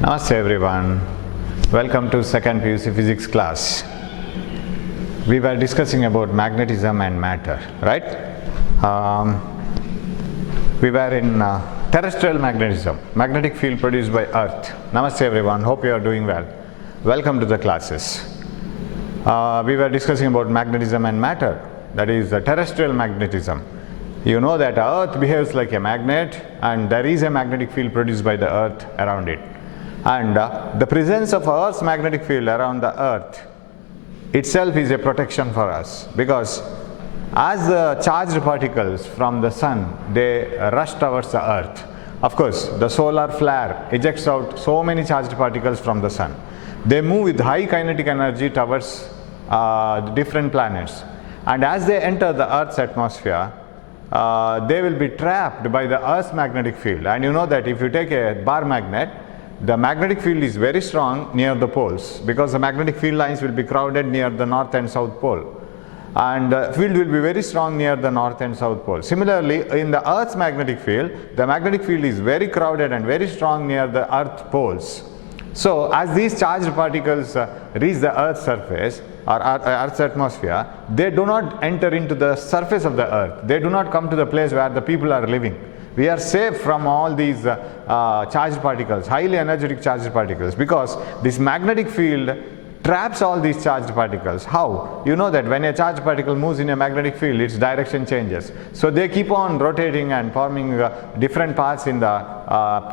Namaste everyone. Welcome to second PUC physics class. We were discussing about magnetism and matter, right? We were in terrestrial magnetism, magnetic field produced by Earth. Namaste everyone. Hope you are doing well. Welcome to the classes. We were discussing about magnetism and matter, that is the terrestrial magnetism. You know that Earth behaves like a magnet and there is a magnetic field produced by the Earth around it. And the presence of Earth's magnetic field around the Earth itself is a protection for us, because as the charged particles from the sun, they rush towards the Earth. Of course, the solar flare ejects out so many charged particles from the sun. They move with high kinetic energy towards the different planets. And as they enter the Earth's atmosphere, they will be trapped by the Earth's magnetic field. And you know that if you take a bar magnet, the magnetic field is very strong near the poles, because the magnetic field lines will be crowded near the north and south pole, and the field will be very strong near the north and south pole. Similarly, in the Earth's magnetic field, the magnetic field is very crowded and very strong near the Earth poles. So as these charged particles reach the Earth's surface or Earth's atmosphere, they do not enter into the surface of the Earth. They do not come to the place where the people are living. We are safe from all these charged particles, highly energetic charged particles, because this magnetic field traps all these charged particles. How? You know that when a charged particle moves in a magnetic field, its direction changes. So they keep on rotating and forming different paths in the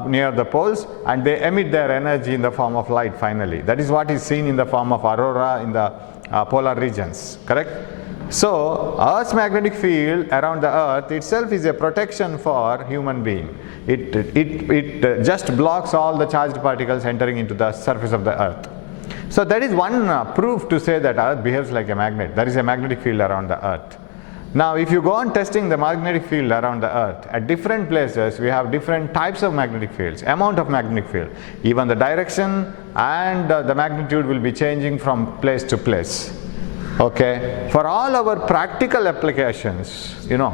near the poles, and they emit their energy in the form of light finally. That is what is seen in the form of aurora in the polar regions, correct? So Earth's magnetic field around the Earth itself is a protection for human being. It just blocks all the charged particles entering into the surface of the Earth. So that is one proof to say that Earth behaves like a magnet. There is a magnetic field around the Earth. Now if you go on testing the magnetic field around the Earth, at different places we have different types of magnetic fields, amount of magnetic field. Even the direction and the magnitude will be changing from place to place. Okay, for all our practical applications, you know,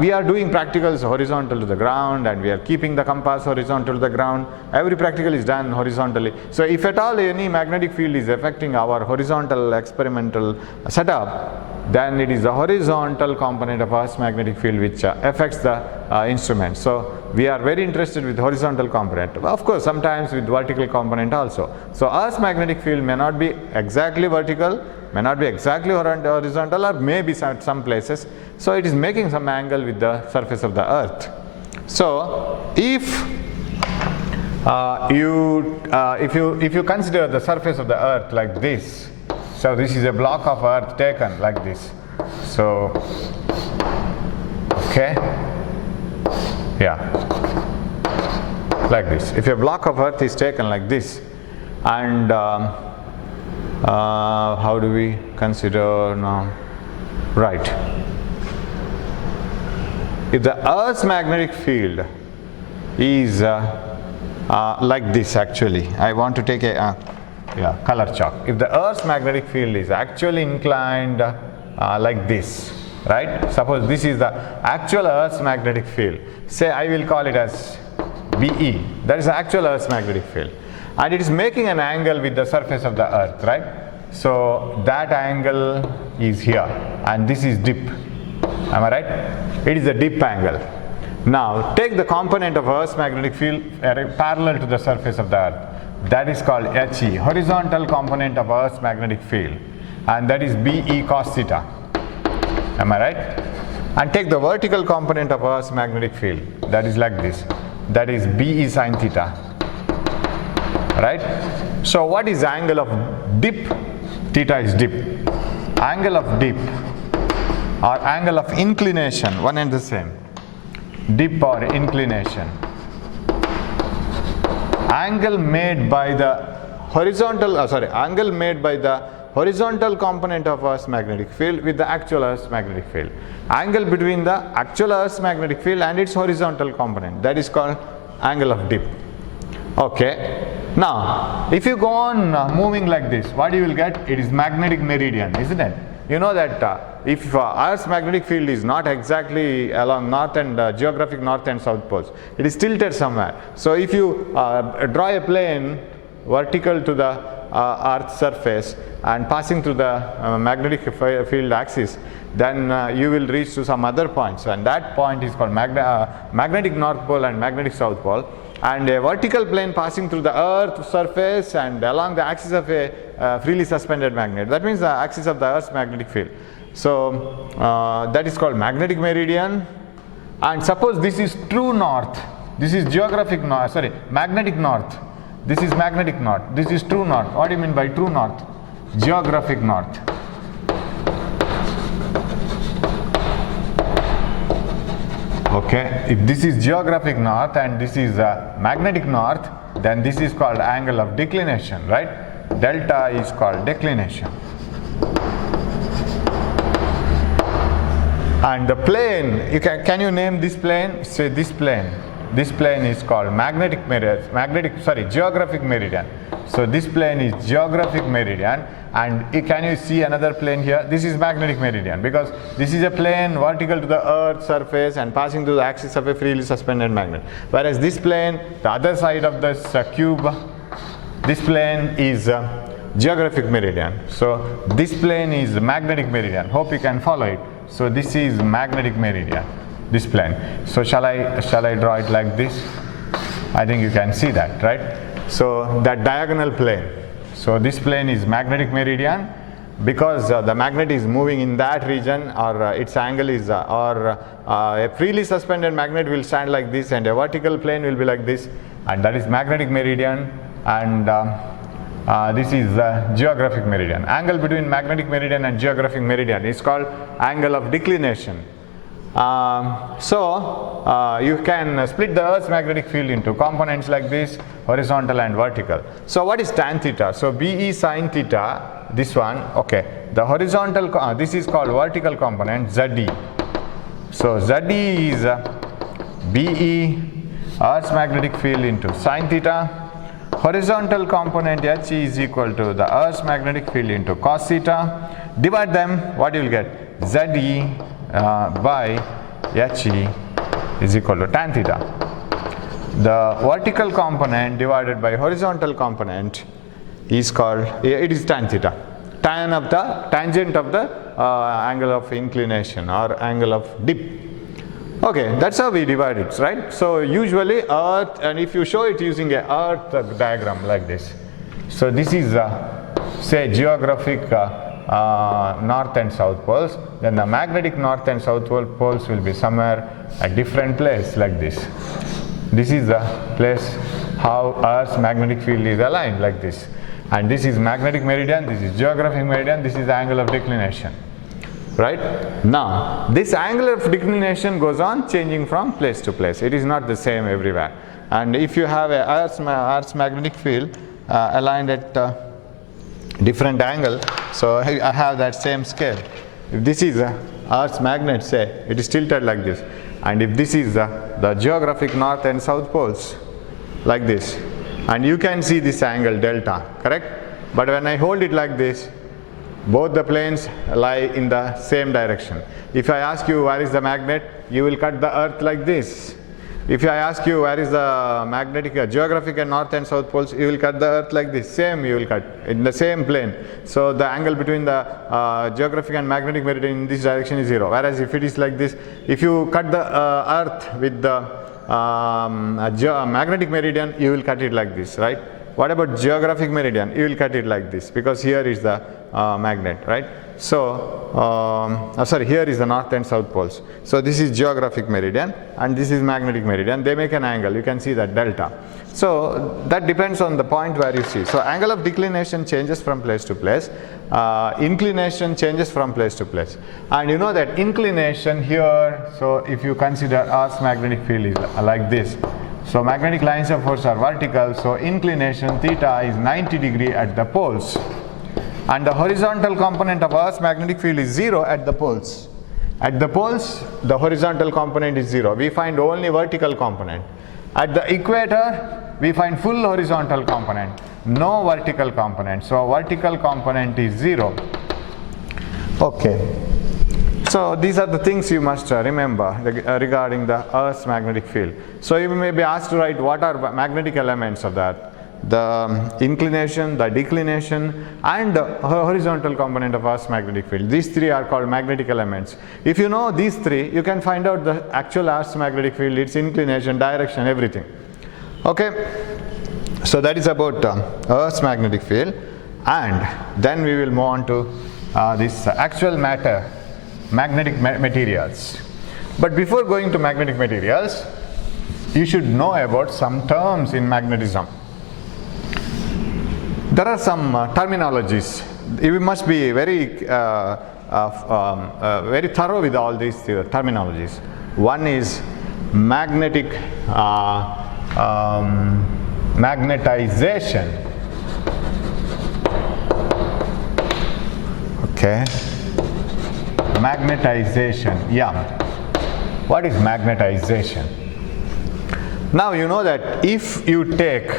we are doing practicals horizontal to the ground, and we are keeping the compass horizontal to the ground. Every practical is done horizontally. So if at all any magnetic field is affecting our horizontal experimental setup, then it is the horizontal component of Earth's magnetic field which affects the instrument. So we are very interested with horizontal component. Of course, sometimes with vertical component also. So Earth's magnetic field may not be exactly vertical, may not be exactly horizontal, or maybe at some places. So it is making some angle with the surface of the Earth. So if you consider the surface of the Earth like this, so this is a block of Earth taken like this. So okay, yeah, like this. If a block of Earth is taken like this, and how do we consider now? Right. If the Earth's magnetic field is like this, actually, I want to take a color chalk. If the Earth's magnetic field is actually inclined like this, right? Suppose this is the actual Earth's magnetic field. Say I will call it as BE. That is the actual Earth's magnetic field. And it is making an angle with the surface of the Earth, right? So that angle is here, and this is dip. Am I right? It is a dip angle. Now take the component of Earth's magnetic field parallel to the surface of the Earth. That is called HE, horizontal component of Earth's magnetic field, and that is BE cos theta. Am I right? And take the vertical component of Earth's magnetic field. That is like this. That is BE sin theta. Right? So what is angle of dip? Theta is dip. Angle of dip or angle of inclination, one and the same. Dip or inclination. Angle made by the horizontal, angle made by the horizontal component of Earth's magnetic field with the actual Earth's magnetic field. Angle between the actual Earth's magnetic field and its horizontal component. That is called angle of dip. Okay. Now, if you go on moving like this, what you will get? It is magnetic meridian, isn't it? You know that if Earth's magnetic field is not exactly along north and geographic north and south poles, it is tilted somewhere. So if you draw a plane vertical to the Earth's surface and passing through the magnetic field axis, then you will reach to some other points, and that point is called magnetic north pole and magnetic south pole. And a vertical plane passing through the Earth's surface and along the axis of a freely suspended magnet. That means the axis of the Earth's magnetic field. So that is called magnetic meridian. And suppose this is true north, this is geographic north, sorry, magnetic north. This is magnetic north, this is true north. What do you mean by true north? Geographic north. Okay, if this is geographic north and this is magnetic north, then this is called angle of declination, right? Delta is called declination. And the plane, can you name this plane? Say this plane. This plane is called geographic meridian. So this plane is geographic meridian, and can you see another plane here? This is magnetic meridian, because this is a plane vertical to the Earth's surface and passing through the axis of a freely suspended magnet. Whereas this plane, the other side of this cube, this plane is geographic meridian. So this plane is magnetic meridian. Hope you can follow it. So this is magnetic meridian, this plane. So shall I draw it like this? I think you can see that, right? So that diagonal plane. So this plane is magnetic meridian, because the magnet is moving in that region, or its angle is, a freely suspended magnet will stand like this, and a vertical plane will be like this, and that is magnetic meridian. And this is geographic meridian. Angle between magnetic meridian and geographic meridian is called angle of declination. You can split the Earth's magnetic field into components like this, horizontal and vertical. So what is tan theta? So BE sin theta, this one, okay. The horizontal, this is called vertical component, ZE. So ZE is BE, Earth's magnetic field, into sin theta. Horizontal component HE is equal to the Earth's magnetic field into cos theta. Divide them, what you will get? ZE by HE is equal to tan theta. The vertical component divided by horizontal component is called, it is tan theta. Tan of the tangent of the angle of inclination or angle of dip. Okay, that's how we divide it, right? So usually Earth, and if you show it using a Earth diagram like this. So this is say geographic north and south poles, then the magnetic north and south poles will be somewhere at different place like this. This is the place how Earth's magnetic field is aligned like this. And this is magnetic meridian, this is geographic meridian, this is the angle of declination. Right? Now, this angle of declination goes on changing from place to place. It is not the same everywhere. And if you have a Earth's magnetic field aligned at different angle, so I have that same scale. If this is Earth's magnet, say, it is tilted like this. And if this is the geographic north and south poles, like this. And you can see this angle delta, correct? But when I hold it like this, both the planes lie in the same direction. If I ask you where is the magnet, you will cut the Earth like this. If I ask you where is the magnetic, geographic and north and south poles, you will cut the Earth like this. Same you will cut in the same plane. So the angle between the geographic and magnetic meridian in this direction is 0. Whereas if it is like this, if you cut the Earth with the magnetic meridian, you will cut it like this, right? What about geographic meridian? You will cut it like this, because here is the magnet, right? So, here is the north and south poles. So this is geographic meridian and this is magnetic meridian. They make an angle. You can see that delta. So that depends on the point where you see. So angle of declination changes from place to place. Inclination changes from place to place. And you know that inclination here, so if you consider Earth's magnetic field is like this. So magnetic lines of force are vertical, so inclination theta is 90 degree at the poles. And the horizontal component of Earth's magnetic field is 0 at the poles. At the poles, the horizontal component is 0. We find only vertical component. At the equator, we find full horizontal component, no vertical component. So vertical component is 0. Okay. So these are the things you must remember regarding the Earth's magnetic field. So you may be asked to write what are magnetic elements of that. The inclination, the declination, and the horizontal component of Earth's magnetic field. These three are called magnetic elements. If you know these three, you can find out the actual Earth's magnetic field, its inclination, direction, everything. Okay. So that is about Earth's magnetic field, and then we will move on to this actual matter, magnetic materials. But before going to magnetic materials, you should know about some terms in magnetism. There are some terminologies. You must be very very thorough with all these terminologies. One is magnetic magnetization. Okay. Magnetization. Yeah. What is magnetization? Now you know that if you take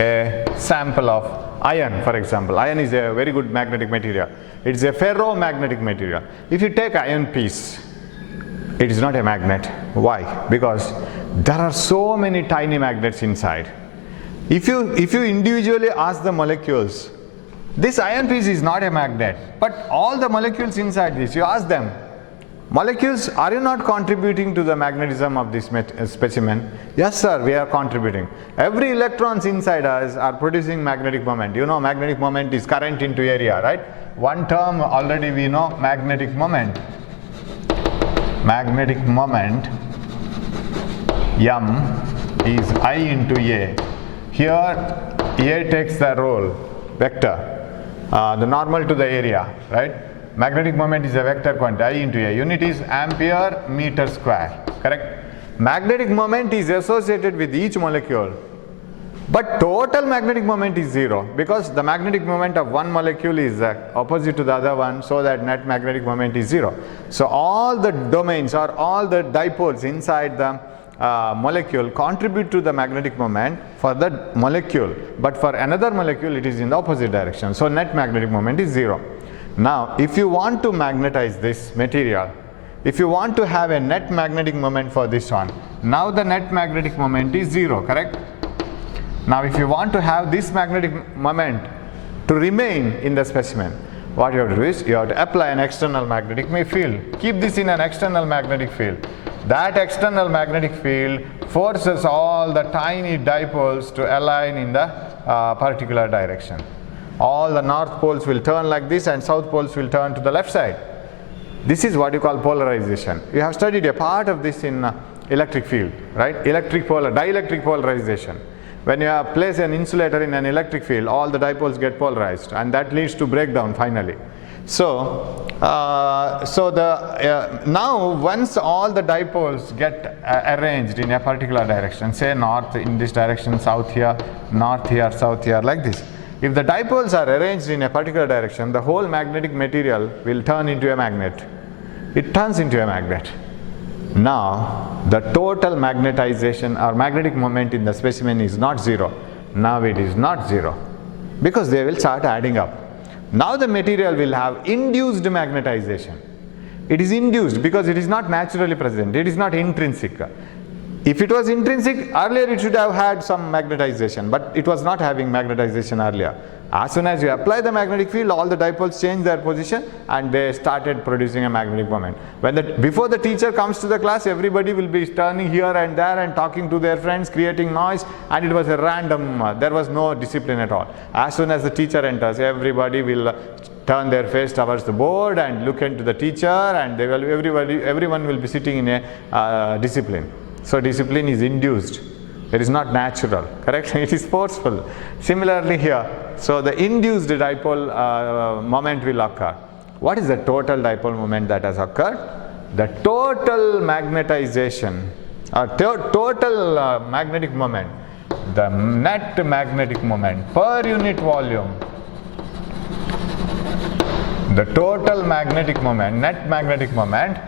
a sample of iron, for example, iron is a very good magnetic material. It is a ferromagnetic material. If you take iron piece, it is not a magnet. Why? Because there are so many tiny magnets inside. If you individually ask the molecules, this iron piece is not a magnet, but all the molecules inside this, you ask them, molecules, are you not contributing to the magnetism of this specimen? Yes sir, we are contributing. Every electrons inside us are producing magnetic moment. You know magnetic moment is current into area, right? One term already we know, magnetic moment. Magnetic moment, M, is I into A. Here A takes the role, vector, the normal to the area, right? Magnetic moment is a vector quantity, I into A. Unit is ampere meter square, correct? Magnetic moment is associated with each molecule, but total magnetic moment is zero, because the magnetic moment of one molecule is opposite to the other one, so that net magnetic moment is zero. So all the domains or all the dipoles inside the molecule contribute to the magnetic moment for that molecule, but for another molecule it is in the opposite direction, so net magnetic moment is zero. Now if you want to magnetize this material, if you want to have a net magnetic moment for this one, now the net magnetic moment is zero, correct? Now if you want to have this magnetic moment to remain in the specimen, what you have to do is you have to apply an external magnetic field. Keep this in an external magnetic field. That external magnetic field forces all the tiny dipoles to align in the particular direction. All the north poles will turn like this and south poles will turn to the left side. This is what you call polarization. You have studied a part of this in electric field, right? Dielectric polarization. When you place an insulator in an electric field, all the dipoles get polarized, and that leads to breakdown finally. So, now once all the dipoles get arranged in a particular direction, say north in this direction, south here, north here, south here, like this. If the dipoles are arranged in a particular direction, the whole magnetic material will turn into a magnet. It turns into a magnet. Now the total magnetization or magnetic moment in the specimen is not zero. Now it is not zero, because they will start adding up. Now the material will have induced magnetization. It is induced because it is not naturally present, it is not intrinsic. If it was intrinsic, earlier it should have had some magnetization, but it was not having magnetization earlier. As soon as you apply the magnetic field, all the dipoles change their position and they started producing a magnetic moment. Before the teacher comes to the class, everybody will be turning here and there and talking to their friends, creating noise, and it was a random, there was no discipline at all. As soon as the teacher enters, everybody will turn their face towards the board and look into the teacher, and everyone will be sitting in a discipline. So discipline is induced. It is not natural, correct? It is forceful. Similarly here, so the induced dipole moment will occur. What is the total dipole moment that has occurred? The total magnetization, or total magnetic moment, the net magnetic moment per unit volume, the total magnetic moment, net magnetic moment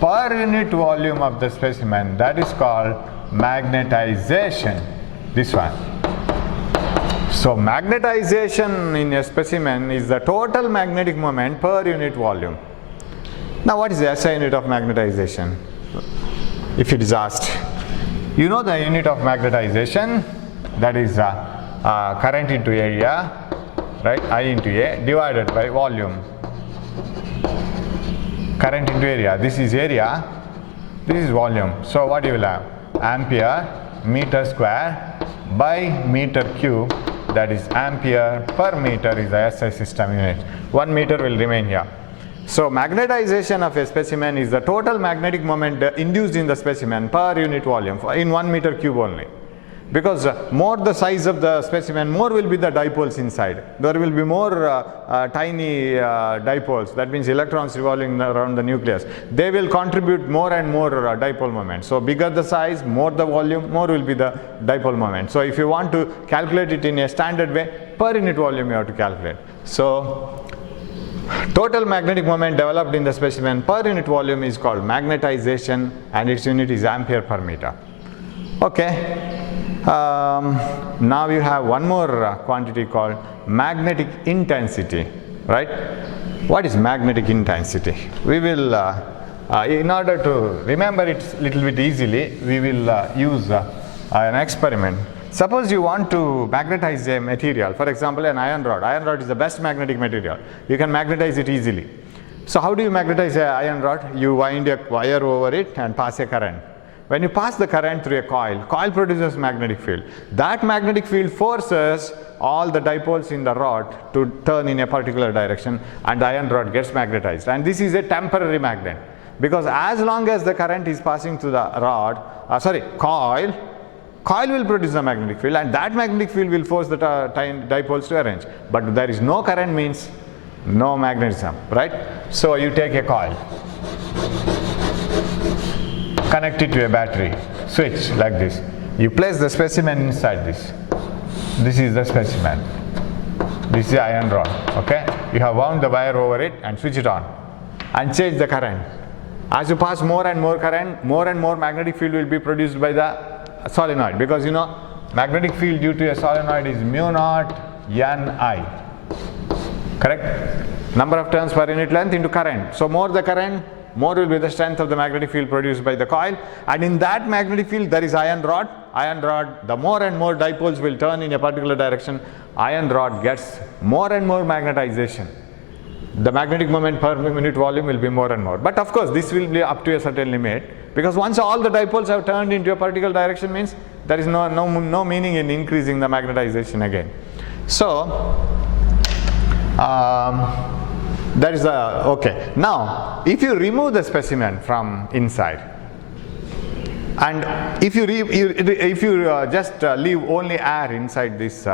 per unit volume of the specimen, that is called magnetization, this one. So magnetization in a specimen is the total magnetic moment per unit volume. Now what is the SI unit of magnetization? If it is asked, you know the unit of magnetization, that is current into area, right, I into A divided by volume. Current into area, this is area, this is volume. So what you will have? Ampere meter square by meter cube, that is ampere per meter is the SI system unit. 1 meter will remain here. So magnetization of a specimen is the total magnetic moment induced in the specimen per unit volume in 1 meter cube only. Because more the size of the specimen, more will be the dipoles inside. There will be more tiny dipoles, that means electrons revolving around the nucleus. They will contribute more and more dipole moment. So bigger the size, more the volume, more will be the dipole moment. So if you want to calculate it in a standard way, per unit volume you have to calculate. So total magnetic moment developed in the specimen per unit volume is called magnetization, and its unit is ampere per meter. Okay. Now you have one more quantity called magnetic intensity, right? What is magnetic intensity? We will, in order to remember it a little bit easily, we will use an experiment. Suppose you want to magnetize a material, for example an iron rod. Iron rod is the best magnetic material. You can magnetize it easily. So how do you magnetize an iron rod? You wind a wire over it and pass a current. When you pass the current through a coil, coil produces magnetic field. That magnetic field forces all the dipoles in the rod to turn in a particular direction, and the iron rod gets magnetized. And this is a temporary magnet, because as long as the current is passing through the coil will produce a magnetic field, and that magnetic field will force the dipoles to arrange. But there is no current means no magnetism, right? So you take a coil, connect it to a battery, switch like this. You place the specimen inside this. This is the specimen. This is the iron rod, okay? You have wound the wire over it and switch it on and change the current. As you pass more and more current, more and more magnetic field will be produced by the solenoid, because you know magnetic field due to a solenoid is mu naught Ni, correct? Number of turns per unit length into current. So more the current, more will be the strength of the magnetic field produced by the coil, and in that magnetic field there is iron rod. Iron rod, the more and more dipoles will turn in a particular direction, iron rod gets more and more magnetization. The magnetic moment per unit volume will be more and more. But of course this will be up to a certain limit, because once all the dipoles have turned into a particular direction means there is no meaning in increasing the magnetization again. So that is the, okay. Now if you remove the specimen from inside, and if you just leave only air inside this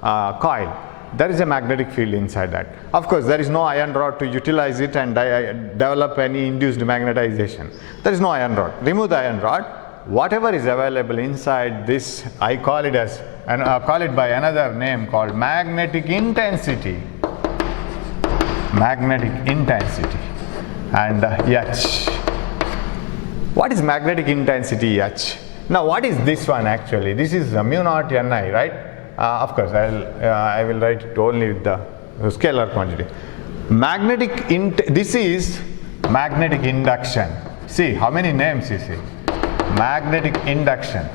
coil, there is a magnetic field inside that. Of course there is no iron rod to utilize it and develop any induced magnetization. There is no iron rod. Remove the iron rod, whatever is available inside this, I call it as, and call it by another name called magnetic intensity. Magnetic intensity, and H. What is magnetic intensity H? Now what is this one actually? This is mu naught Ni, right? Of course I will write it only with the scalar quantity. This is magnetic induction. See how many names you see. Magnetic induction.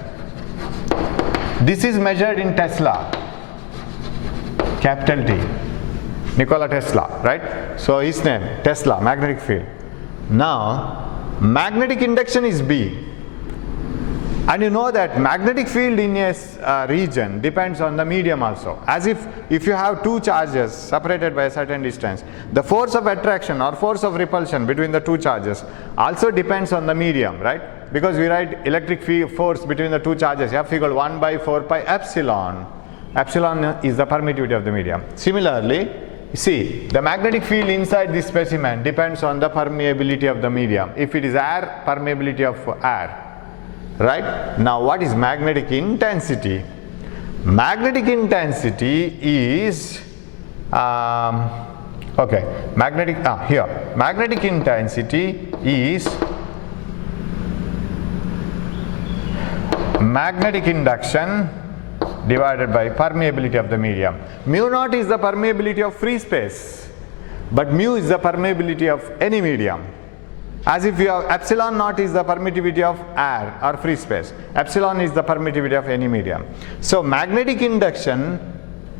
This is measured in Tesla, capital T. Nikola Tesla, right? So his name, Tesla, magnetic field. Now magnetic induction is B, and you know that magnetic field in a region depends on the medium also. As if you have two charges separated by a certain distance, the force of attraction or force of repulsion between the two charges also depends on the medium, right? Because we write electric force between the two charges, F equal 1 by 4 pi epsilon. Epsilon is the permittivity of the medium. Similarly, see, the magnetic field inside this specimen depends on the permeability of the medium. If it is air, permeability of air, right? Now what is magnetic intensity? Magnetic intensity is magnetic intensity is magnetic induction divided by permeability of the medium. Mu naught is the permeability of free space, but mu is the permeability of any medium. As if you have epsilon naught is the permittivity of air or free space. Epsilon is the permittivity of any medium. So magnetic induction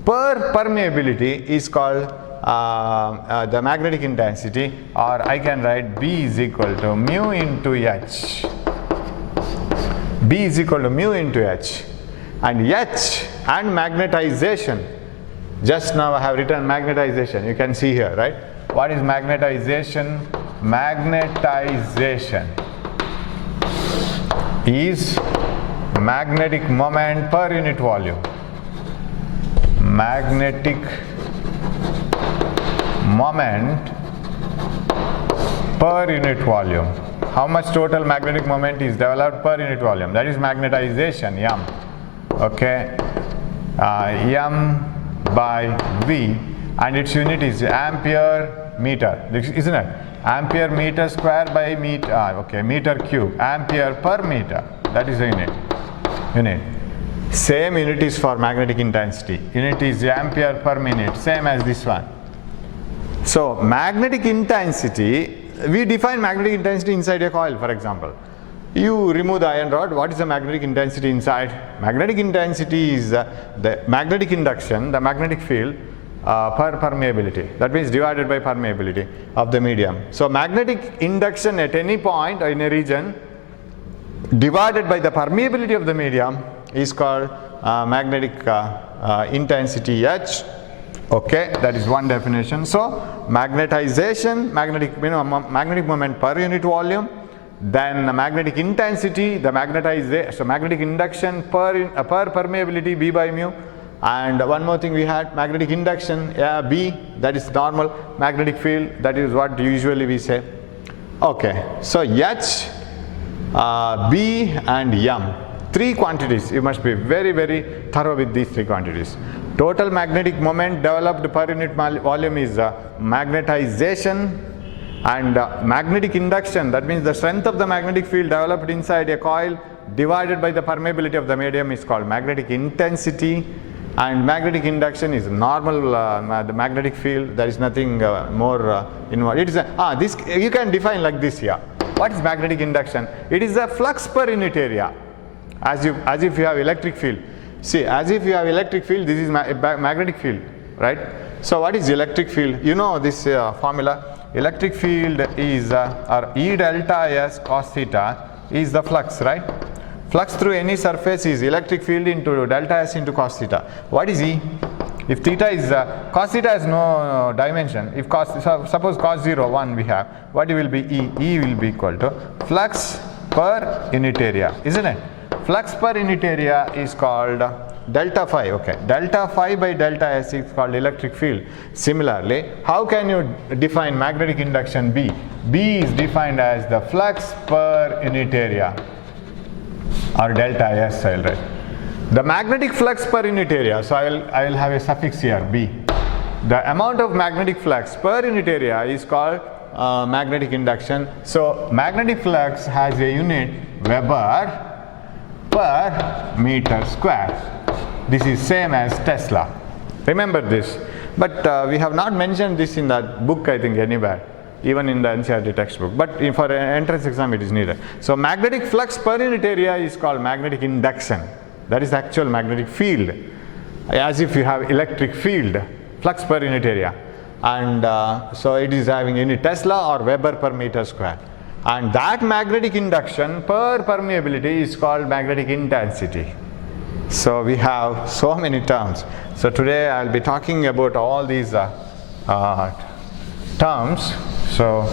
per permeability is called the magnetic intensity, or I can write B is equal to mu into H. B is equal to mu into H. And H and magnetization. Just now I have written magnetization. You can see here, right? What is magnetization? Magnetization is magnetic moment per unit volume. Magnetic moment per unit volume. How much total magnetic moment is developed per unit volume? That is magnetization, M. Okay, M by V, and its unit is ampere meter, isn't it? Ampere meter square by meter, meter cube, ampere per meter, that is the unit. Same unit is for magnetic intensity. Unit is ampere per minute, same as this one. So magnetic intensity, we define magnetic intensity inside a coil, for example. You remove the iron rod, what is the magnetic intensity inside? Magnetic intensity is the magnetic induction, the magnetic field per permeability. That means divided by permeability of the medium. So magnetic induction at any point or in a region divided by the permeability of the medium is called magnetic intensity H. Okay, that is one definition. So magnetization, magnetic moment per unit volume, then the magnetic intensity, the magnetization, so magnetic induction per permeability B by mu, and one more thing we had, magnetic induction B, that is normal magnetic field, that is what usually we say. Okay, so H, B and M, three quantities. You must be very, very thorough with these three quantities. Total magnetic moment developed per unit volume is magnetization, and magnetic induction, that means the strength of the magnetic field developed inside a coil divided by the permeability of the medium is called magnetic intensity, and magnetic induction is normal the magnetic field. There is nothing more involved. It is this you can define like this here. What is magnetic induction? It is the flux per unit area, as if you have electric field. See, as if you have electric field, this is magnetic field, right? So what is electric field? You know this formula. Electric field is or E delta S cos theta is the flux, right? Flux through any surface is electric field into delta S into cos theta. What is E? If theta is cos theta has no dimension. If suppose cos 0 1 we have, what will be E? E will be equal to flux per unit area, isn't it? Flux per unit area is called delta phi. Okay, delta phi by delta S is called electric field. Similarly, how can you define magnetic induction B? B is defined as the flux per unit area, or delta S, I'll write. The magnetic flux per unit area, so I will have a suffix here, B. The amount of magnetic flux per unit area is called magnetic induction. So magnetic flux has a unit Weber per meter square. This is same as Tesla. Remember this. But we have not mentioned this in that book, I think, anywhere, even in the NCERT textbook. But for an entrance exam, it is needed. So magnetic flux per unit area is called magnetic induction. That is actual magnetic field, as if you have electric field, flux per unit area. And so it is having unit Tesla or Weber per meter square. And that magnetic induction per permeability is called magnetic intensity. So we have so many terms. So today I'll be talking about all these terms. So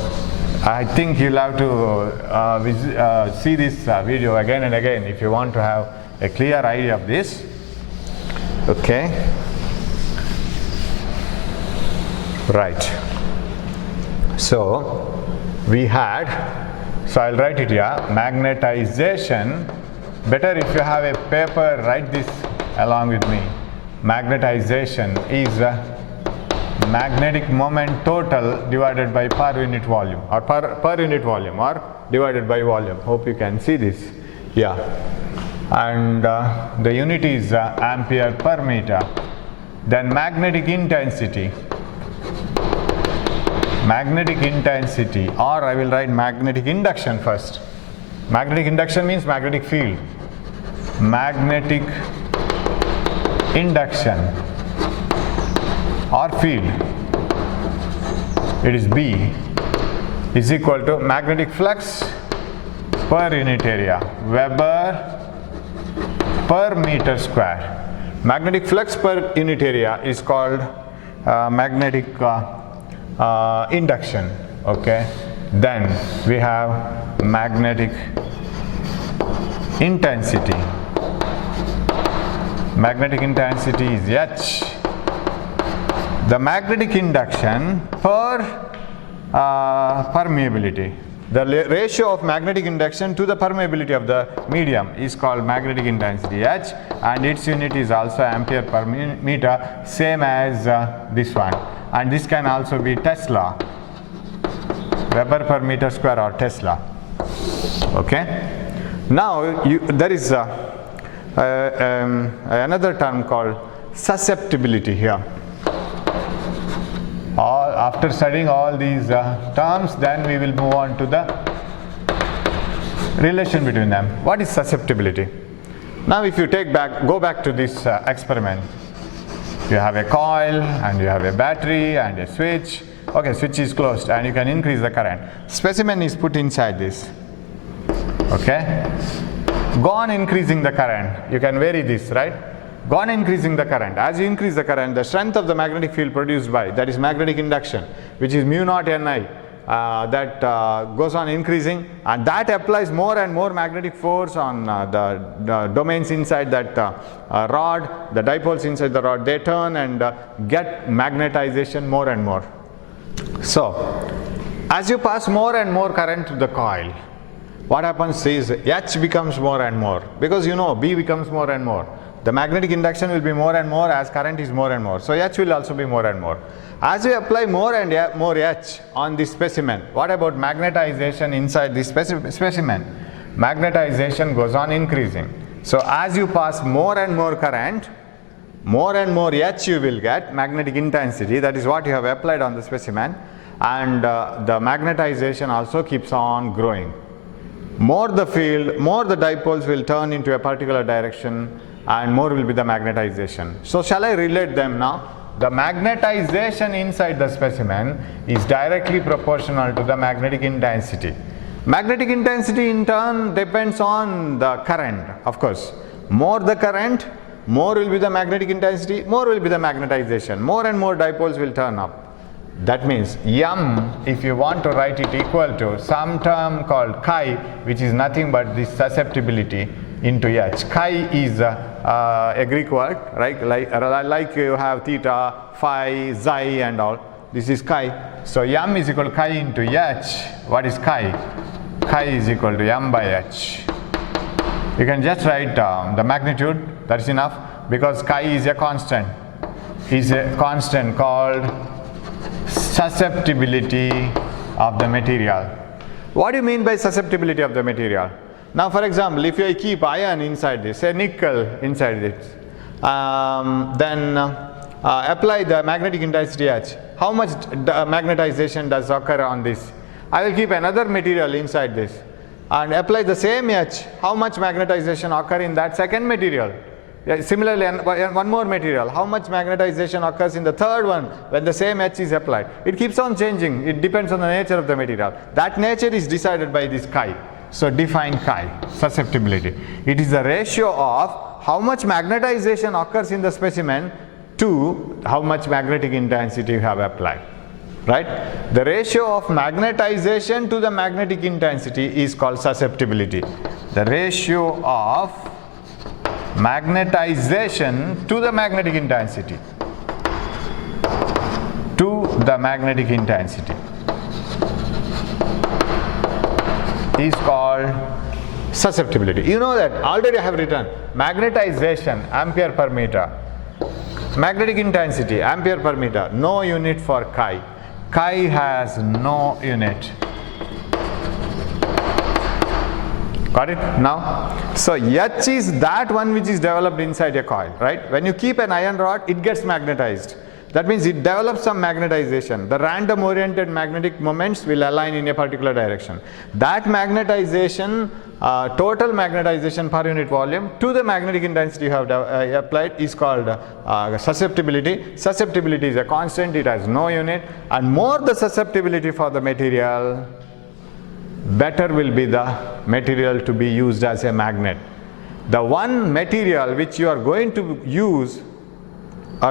I think you'll have to see this video again and again if you want to have a clear idea of this. Okay. Right. So we had, so I'll write it here, magnetization. Better if you have a paper, write this along with me. Magnetization is magnetic moment total divided by per unit volume, or per unit volume, or divided by volume. Hope you can see this. Yeah. And the unit is ampere per meter. Then magnetic intensity magnetic intensity, or I will write magnetic induction first. Magnetic induction means magnetic field. Magnetic induction or field, it is B, is equal to magnetic flux per unit area, Weber per meter square. Magnetic flux per unit area is called magnetic induction. Okay, then we have magnetic intensity. Magnetic intensity is H. The magnetic induction per permeability. The ratio of magnetic induction to the permeability of the medium is called magnetic intensity H, and its unit is also ampere per meter, same as this one. And this can also be Tesla, Weber per meter square or Tesla. Okay. Now there is another term called susceptibility here. After studying all these terms, then we will move on to the relation between them. What is susceptibility? Now if you go back to this experiment, you have a coil and you have a battery and a switch. Okay, switch is closed and you can increase the current. Specimen is put inside this. Okay, go on increasing the current. You can vary this, right? Go on increasing the current. As you increase the current, the strength of the magnetic field produced by, that is magnetic induction, which is mu naught Ni, that goes on increasing, and that applies more and more magnetic force on the domains inside that rod, the dipoles inside the rod. They turn and get magnetization more and more. So as you pass more and more current to the coil, what happens is H becomes more and more, because you know B becomes more and more. The magnetic induction will be more and more as current is more and more. So H will also be more and more. As you apply more and more H on this specimen, what about magnetization inside this specimen? Magnetization goes on increasing. So as you pass more and more current, more and more H you will get, magnetic intensity, that is what you have applied on the specimen, and the magnetization also keeps on growing. More the field, more the dipoles will turn into a particular direction, and more will be the magnetization. So shall I relate them now? The magnetization inside the specimen is directly proportional to the magnetic intensity. Magnetic intensity in turn depends on the current, of course. More the current, more will be the magnetic intensity, more will be the magnetization. More and more dipoles will turn up. That means M, if you want to write it equal to some term called chi, which is nothing but this susceptibility into H. Chi is a Greek word, right? Like you have theta, phi, xi and all. This is chi. So M is equal to chi into H. What is chi? Chi is equal to M by H. You can just write the magnitude, that's enough, because chi is a constant. Is a constant called susceptibility of the material. What do you mean by susceptibility of the material? Now for example, if you keep iron inside this, say nickel inside this, then apply the magnetic intensity H. How much magnetization does occur on this? I will keep another material inside this and apply the same H. How much magnetization occur in that second material? Similarly, one more material, how much magnetization occurs in the third one when the same H is applied? It keeps on changing. It depends on the nature of the material. That nature is decided by this chi. So define chi, susceptibility. It is the ratio of how much magnetization occurs in the specimen to how much magnetic intensity you have applied. Right? The ratio of magnetization to the magnetic intensity is called susceptibility. The ratio of magnetization to the magnetic intensity is called susceptibility. You know that already I have written magnetization ampere per meter, magnetic intensity ampere per meter, no unit for chi. Chi has no unit. Got it now? So H is that one which is developed inside a coil, right? When you keep an iron rod, it gets magnetized. That means it develops some magnetization. The random oriented magnetic moments will align in a particular direction. That magnetization, total magnetization per unit volume to the magnetic intensity you have applied is called susceptibility. Susceptibility is a constant, it has no unit, and more the susceptibility for the material, better will be the material to be used as a magnet. The one material which you are going to use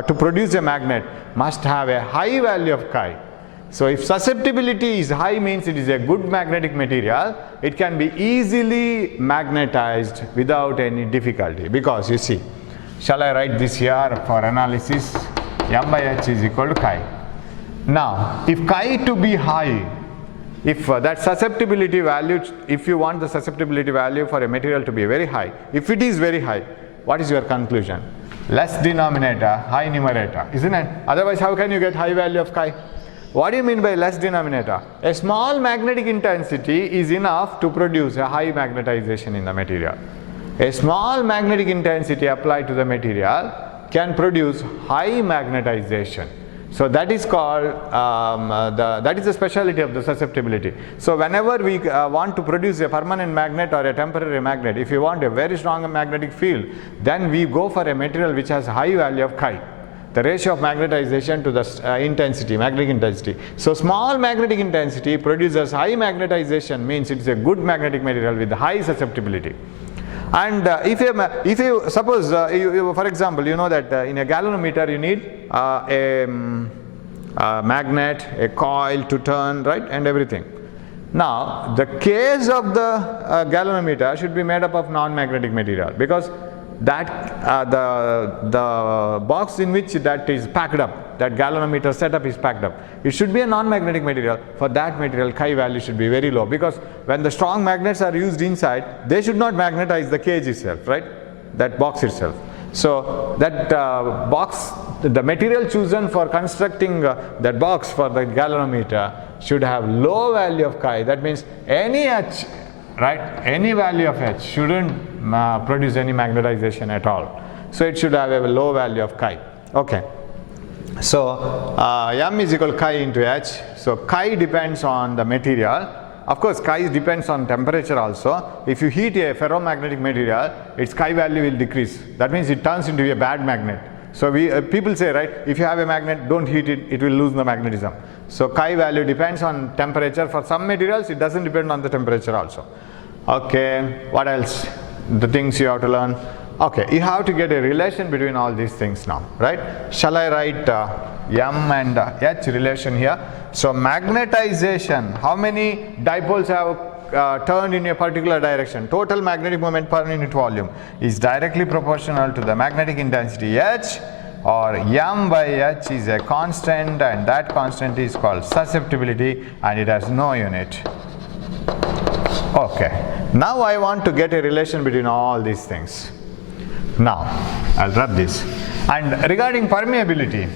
to produce a magnet must have a high value of chi. So if susceptibility is high, means it is a good magnetic material. It can be easily magnetized without any difficulty, because you see, shall I write this here for analysis? M by H is equal to chi. Now if chi to be high, if that susceptibility value, if you want the susceptibility value for a material to be very high, if it is very high, what is your conclusion? Less denominator, high numerator, isn't it? Otherwise, how can you get high value of chi? What do you mean by less denominator? A small magnetic intensity is enough to produce a high magnetization in the material. A small magnetic intensity applied to the material can produce high magnetization. So that is called, that is the specialty of the susceptibility. So whenever we want to produce a permanent magnet or a temporary magnet, if you want a very strong magnetic field, then we go for a material which has high value of chi, the ratio of magnetization to the intensity, magnetic intensity. So small magnetic intensity produces high magnetization, means it is a good magnetic material with high susceptibility. And if you suppose, for example, you know that in a galvanometer you need a magnet, a coil to turn, right, and everything. Now the case of the galvanometer should be made up of non-magnetic material, because that the box in which that is packed up, that galvanometer setup is packed up, it should be a non-magnetic material. For that material, chi value should be very low, because when the strong magnets are used inside, they should not magnetize the cage itself, right, that box itself. So that box, the material chosen for constructing that box for the galvanometer should have low value of chi. That means any H, right, any value of H shouldn't produce any magnetization at all. So it should have a low value of chi. Okay. So M is equal to chi into H. So chi depends on the material. Of course, chi depends on temperature also. If you heat a ferromagnetic material, its chi value will decrease. That means it turns into a bad magnet. So people say, right, if you have a magnet, don't heat it, it will lose the magnetism. So chi value depends on temperature. For some materials, it doesn't depend on the temperature also. Okay, what else? The things you have to learn. Okay, you have to get a relation between all these things now, right? Shall I write M and H relation here? So magnetization, how many dipoles have turned in a particular direction? Total magnetic moment per unit volume is directly proportional to the magnetic intensity H, or M by H is a constant, and that constant is called susceptibility, and it has no unit. Okay, now I want to get a relation between all these things. Now I'll rub this. And regarding permeability,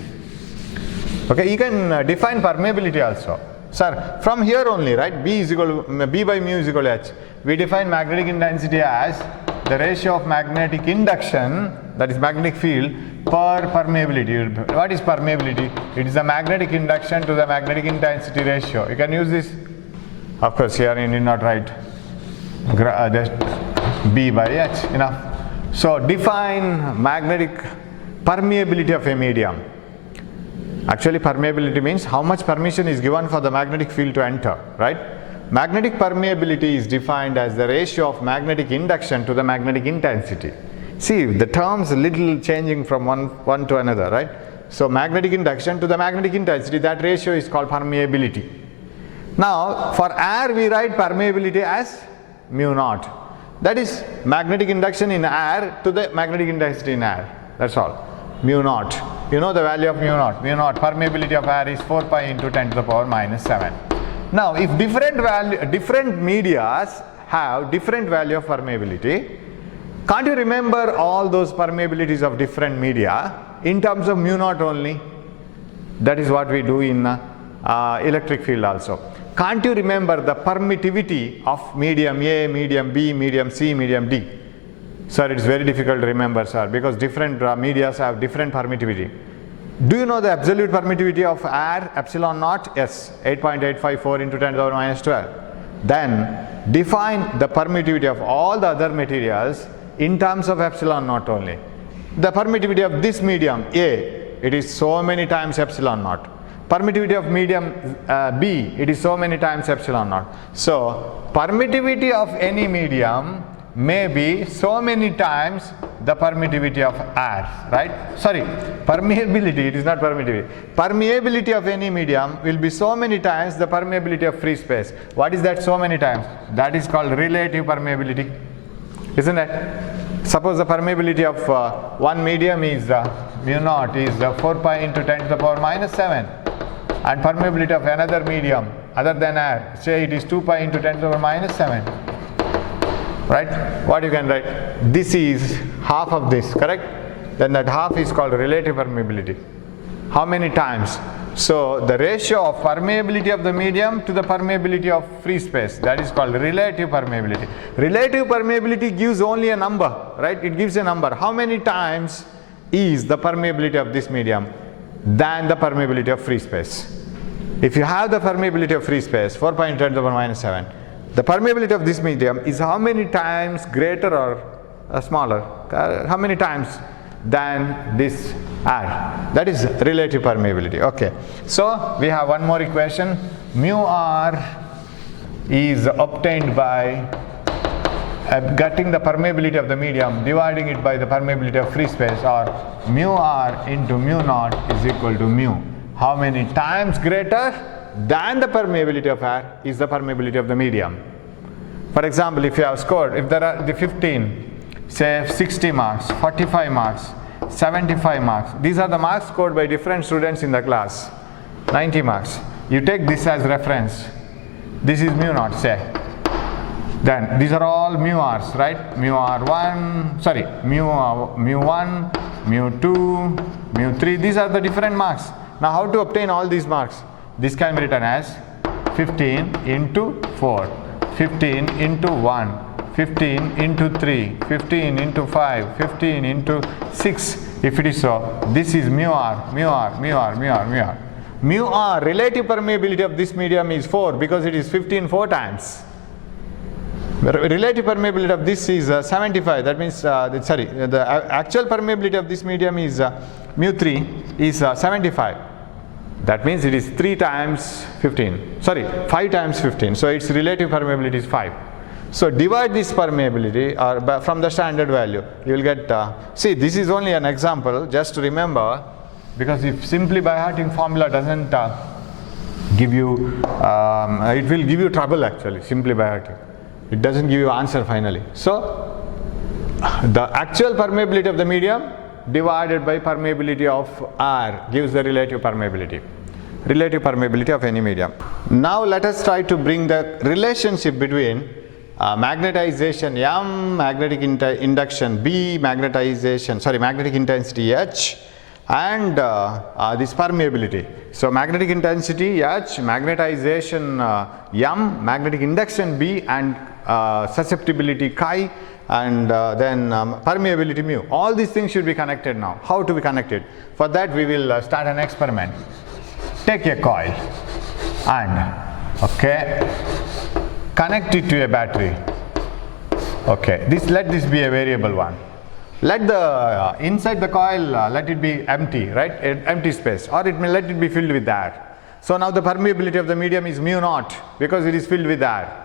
okay, you can define permeability also. Sir, from here only, right, B by mu is equal to H. We define magnetic intensity as the ratio of magnetic induction, that is magnetic field, per permeability. What is permeability? It is the magnetic induction to the magnetic intensity ratio. You can use this. Of course, here you need not write just B by H, enough. So define magnetic permeability of a medium. Actually, permeability means how much permission is given for the magnetic field to enter, right? Magnetic permeability is defined as the ratio of magnetic induction to the magnetic intensity. See, the terms a little changing from one to another, right? So magnetic induction to the magnetic intensity, that ratio is called permeability. Now, for air we write permeability as mu naught. That is magnetic induction in air to the magnetic intensity in air. That's all. Mu naught. You know the value of mu naught. Mu naught, permeability of air is 4 pi into 10 to the power minus 7. Now, if different medias have different value of permeability, can't you remember all those permeabilities of different media in terms of mu naught only? That is what we do in electric field also. Can't you remember the permittivity of medium A, medium B, medium C, medium D? Sir, it is very difficult to remember, sir, because different medias have different permittivity. Do you know the absolute permittivity of air, epsilon naught? Yes, 8.854 into 10 to the power minus 12. Then define the permittivity of all the other materials in terms of epsilon naught only. The permittivity of this medium A, it is so many times epsilon naught. Permittivity of medium B, it is so many times epsilon naught. So permittivity of any medium may be so many times the permittivity of air, right? Sorry, permeability, it is not permittivity. Permeability of any medium will be so many times the permeability of free space. What is that so many times? That is called relative permeability, isn't it? Suppose the permeability of one medium is mu naught is 4 pi into 10 to the power minus 7, and permeability of another medium other than air, say it is 2 pi into 10 to the power minus 7. Right? What you can write? This is half of this, correct? Then that half is called relative permeability. How many times? So the ratio of permeability of the medium to the permeability of free space, that is called relative permeability. Relative permeability gives only a number, right? It gives a number. How many times is the permeability of this medium than the permeability of free space? If you have the permeability of free space, 4 pi into 10 to the power minus 7, the permeability of this medium is how many times greater or smaller? How many times than this air? That is relative permeability. Okay. So we have one more equation. Mu r is obtained by getting the permeability of the medium, dividing it by the permeability of free space, or mu r into mu naught is equal to mu. How many times greater than the permeability of air is the permeability of the medium. For example, if you have scored, if there are the 15, say 60 marks, 45 marks, 75 marks, these are the marks scored by different students in the class, 90 marks. You take this as reference. This is mu naught, say. Then these are all mu r's, right? Mu r1, sorry, mu1, mu2, mu3, these are the different marks. Now how to obtain all these marks? This can be written as 15 into 4, 15 into 1, 15 into 3, 15 into 5, 15 into 6. If it is so, this is mu r, mu r, mu r, mu r, mu r. Mu r, relative permeability of this medium is 4 because it is 15 4 times. The relative permeability of this is 75. That means, the actual permeability of this medium is mu 3 is 75. That means it is 3 times 15. Sorry, 5 times 15. So its relative permeability is 5. So divide this permeability from the standard value. You will get, see, this is only an example, just to remember, because if simply by hearting formula doesn't give you, it will give you trouble actually, simply by hearting. It doesn't give you answer finally. So the actual permeability of the medium divided by permeability of air gives the relative permeability of any medium. Now let us try to bring the relationship between magnetization M, magnetic induction B, magnetic intensity H, and this permeability. So magnetic intensity H, magnetization M, magnetic induction B, and susceptibility chi, and then permeability mu. All these things should be connected now. How to be connected? For that we will start an experiment. Take a coil and connect it to a battery. Okay, let this be a variable one. Let the inside the coil let it be empty, right? Empty space, or let it be filled with air. So now the permeability of the medium is mu naught because it is filled with air.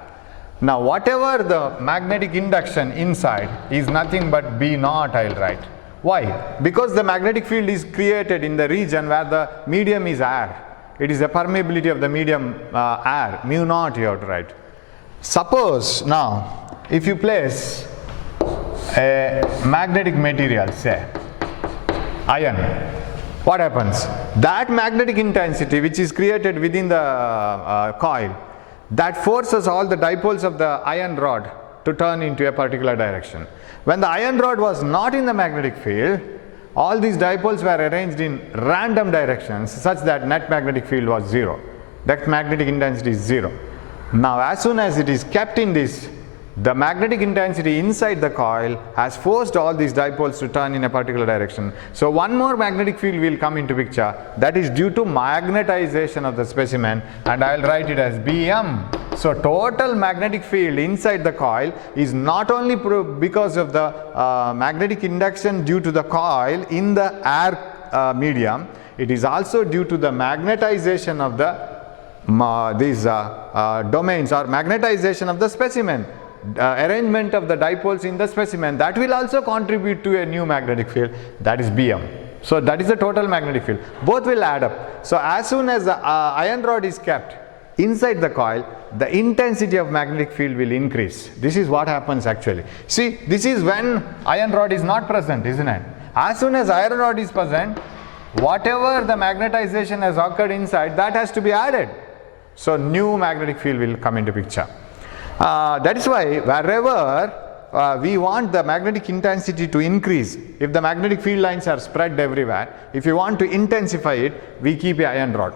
Now whatever the magnetic induction inside is nothing but B naught, I'll write. Why? Because the magnetic field is created in the region where the medium is air. It is the permeability of the medium air, mu naught you have to write. Suppose now if you place a magnetic material, say iron, what happens? That magnetic intensity which is created within the coil, that forces all the dipoles of the iron rod to turn into a particular direction. When the iron rod was not in the magnetic field, all these dipoles were arranged in random directions such that net magnetic field was 0. That magnetic intensity is 0. Now as soon as it is kept in this The magnetic intensity inside the coil has forced all these dipoles to turn in a particular direction. So one more magnetic field will come into picture, that is due to magnetization of the specimen, and I will write it as Bm. So total magnetic field inside the coil is not only because of the magnetic induction due to the coil in the air medium, it is also due to the magnetization of the these domains, or magnetization of the specimen. Arrangement of the dipoles in the specimen, that will also contribute to a new magnetic field, that is Bm. So that is the total magnetic field. Both will add up. So as soon as the iron rod is kept inside the coil, the intensity of magnetic field will increase. This is what happens actually. See, this is when iron rod is not present, isn't it? As soon as iron rod is present, whatever the magnetization has occurred inside, that has to be added. So new magnetic field will come into picture. That is why wherever we want the magnetic intensity to increase, if the magnetic field lines are spread everywhere, if you want to intensify it, we keep a iron rod.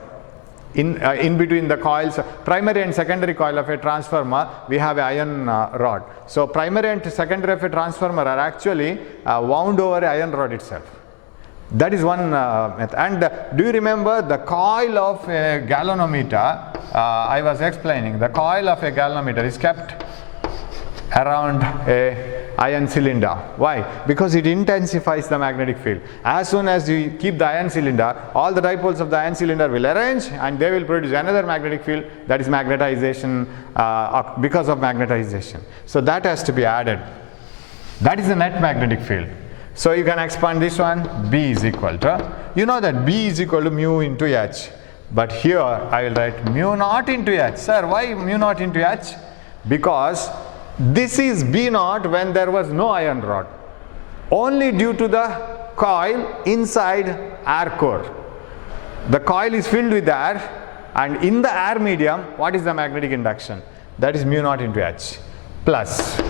In between the coils, primary and secondary coil of a transformer, we have a iron rod. So primary and secondary of a transformer are actually wound over a iron rod itself. That is one method. And do you remember the coil of a galvanometer? I was explaining, the coil of a galvanometer is kept around a iron cylinder. Why? Because it intensifies the magnetic field. As soon as you keep the iron cylinder, all the dipoles of the iron cylinder will arrange and they will produce another magnetic field, that is magnetization, because of magnetization. So that has to be added. That is the net magnetic field. So you can expand this one, B is equal to, you know that B is equal to mu into H. But here I will write mu naught into H. Sir, why mu naught into H? Because this is B naught when there was no iron rod. Only due to the coil inside air core. The coil is filled with air, and in the air medium, what is the magnetic induction? That is mu naught into H. Plus,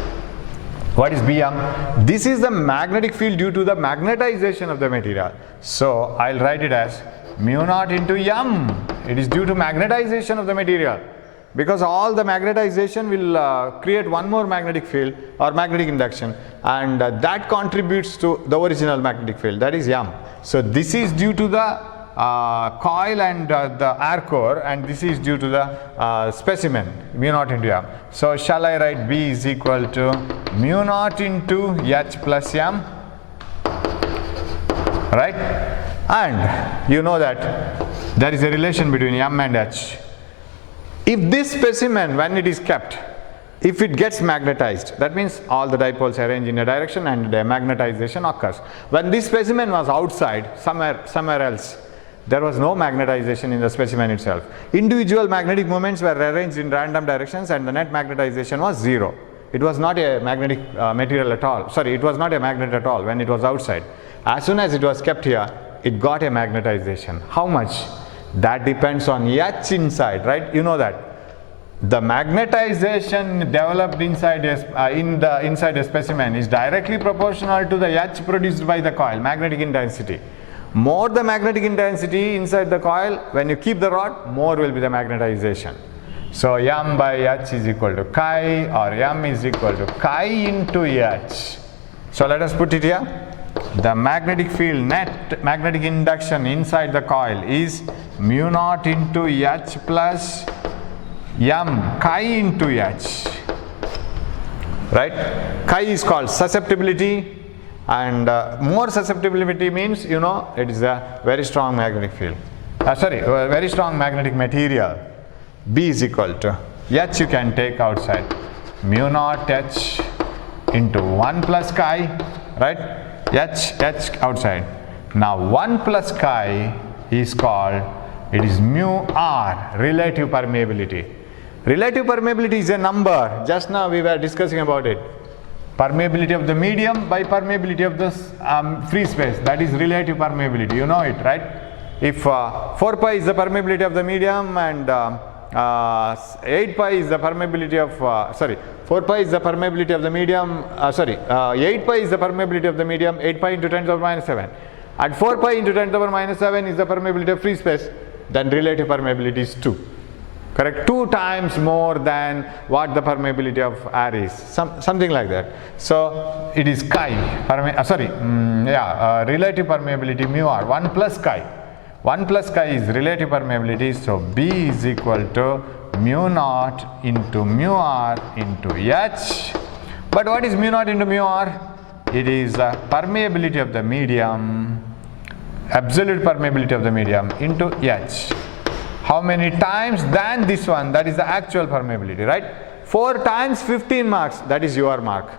what is Bm? This is the magnetic field due to the magnetization of the material. So I'll write it as mu naught into M. It is due to magnetization of the material. Because all the magnetization will create one more magnetic field or magnetic induction, and that contributes to the original magnetic field, that is M. So this is due to the coil and the air core, and this is due to the specimen, mu naught into M. So shall I write B is equal to mu naught into H plus M, right? And you know that there is a relation between M and H. If this specimen, when it is kept, if it gets magnetized, that means all the dipoles arrange in a direction and the magnetization occurs. When this specimen was outside, somewhere else, there was no magnetization in the specimen itself. Individual magnetic moments were arranged in random directions and the net magnetization was zero. It was not a magnetic material at all. Sorry, it was not a magnet at all when it was outside. As soon as it was kept here, it got a magnetization. How much? That depends on H inside, right? You know that. The magnetization developed inside a specimen is directly proportional to the H produced by the coil, magnetic intensity. More the magnetic intensity inside the coil, when you keep the rod, more will be the magnetization. So M by H is equal to chi, or M is equal to chi into H. So let us put it here. The magnetic field, net magnetic induction inside the coil is mu naught into H plus M chi into H, right? Chi is called susceptibility, and more susceptibility means, you know, it is a very strong magnetic field. Very strong magnetic material. B is equal to H, you can take outside, mu naught H into 1 plus chi, right? H outside. Now 1 plus chi is called, it is mu R, relative permeability. Relative permeability is a number. Just now we were discussing about it. Permeability of the medium by permeability of the free space, that is relative permeability. You know it, right? If 4 pi is the permeability of the medium and 8 pi is the permeability of 4 pi is the permeability of the medium, 8 pi is the permeability of the medium, 8 pi into 10 to the power minus 7. At 4 pi into 10 to the power minus 7 is the permeability of free space, then relative permeability is 2. correct, 2 times more than what the permeability of air is, something like that. So it is chi, relative permeability mu r, 1 plus chi. 1 plus chi is relative permeability, so B is equal to mu naught into mu r into H. But what is mu naught into mu r? It is the permeability of the medium, absolute permeability of the medium into H. How many times than this one? That is the actual permeability, right? 4 times 15 marks, that is your mark.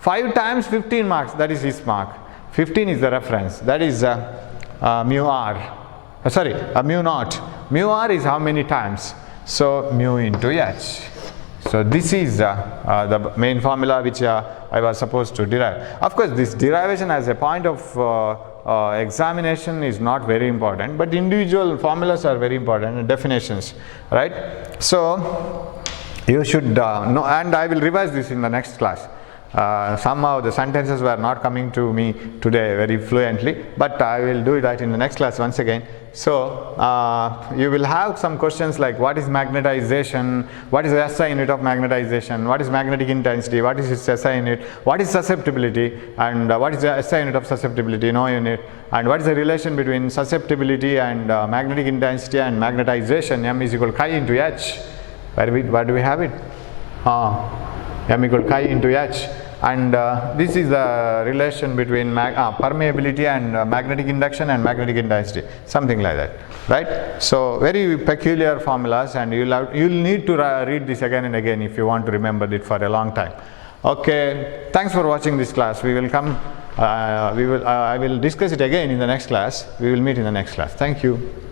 5 times 15 marks, that is his mark. 15 is the reference, that is mu r. Mu naught. Mu r is how many times? So mu into H. So this is the main formula which I was supposed to derive. Of course, this derivation as a point of examination is not very important, but individual formulas are very important and definitions, right? So you should know, and I will revise this in the next class. Somehow the sentences were not coming to me today very fluently, but I will do that in the next class once again. So you will have some questions like what is magnetization, what is the SI unit of magnetization, what is magnetic intensity, what is its SI unit, what is susceptibility, and what is the SI unit of susceptibility, no unit, and what is the relation between susceptibility and magnetic intensity and magnetization. M is equal to chi into H. Where do we have it? M equal to chi into H, and this is the relation between permeability and magnetic induction and magnetic intensity, something like that, right? So very peculiar formulas, and you'll need to read this again and again if you want to remember it for a long time. Okay, thanks for watching this class. We will come, I will discuss it again in the next class. We will meet in the next class. Thank you.